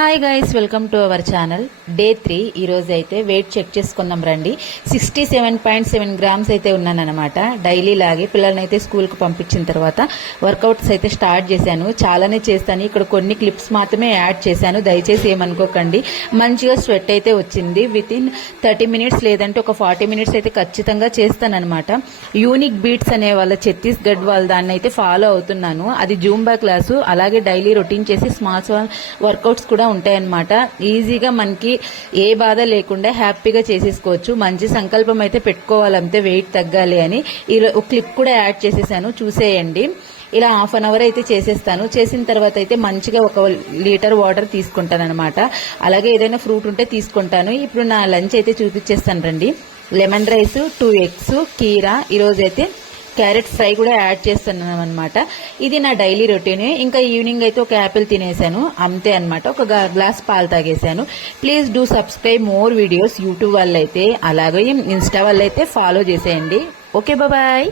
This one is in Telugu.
Hi guys, welcome to our channel. Day 3 ఈ రోజు అయితే వెయిట్ చెక్ చేసుకున్నాం రండి. 67.7 గ్రామ్స్ అయితే ఉన్నానన్నమాట. డైలీ లాగే పిల్లల్ని అయితే స్కూల్కి పంపించిన తర్వాత వర్కౌట్స్ అయితే స్టార్ట్ చేశాను. చాలానే చేస్తాను. ఇక్కడ కొన్ని క్లిప్స్ మాత్రమే యాడ్ చేశాను, దయచేసి ఏమనుకోకండి. మంచిగా స్వెట్ అయితే వచ్చింది. విత్ ఇన్ 30 మినిట్స్ లేదంటే ఒక 40 మినిట్స్ అయితే ఖచ్చితంగా చేస్తానన్నమాట. యూనిక్ బీట్స్ అనే వాళ్ళ ఛత్తీస్గఢ్ వాళ్ళ దాన్ని అయితే ఫాలో అవుతున్నాను. అది జూంబా క్లాసు. అలాగే డైలీ రొటీన్ చేసి స్మాల్ వర్కౌట్స్ కూడా ఉంటాయన్నమాట. ఈజీగా మనకి ఏ బాధ లేకుండా హ్యాపీగా చేసేసుకోవచ్చు. మంచి సంకల్పం అయితే పెట్టుకోవాలంతే, వెయిట్ తగ్గాలి అని. ఒక క్లిప్ కూడా యాడ్ చేసేసాను, చూసేయండి. ఇలా హాఫ్ అన్ అవర్ అయితే చేసేస్తాను. చేసిన తర్వాత అయితే మంచిగా 1 లీటర్ వాటర్ తీసుకుంటాను అనమాట. అలాగే ఏదైనా ఫ్రూట్ ఉంటే తీసుకుంటాను. ఇప్పుడు నా లంచ్ అయితే చూపించేస్తాను రండి. లెమన్ రైస్, 2 ఎగ్స్, కీరా, ఈరోజు అయితే క్యారెట్ ఫ్రై కూడా యాడ్ చేస్తున్నాం అనమాట. ఇది నా డైలీ రొటీన్. ఇంకా ఈవినింగ్ అయితే ఒక యాపిల్ తినేసాను, అంతే అనమాట. ఒక గ్లాస్ పాలు తాగేశాను. Please do subscribe more videos. YouTube వాళ్ళైతే అలాగే ఇన్స్టా వాళ్ళైతే ఫాలో చేసేయండి. Okay, bye.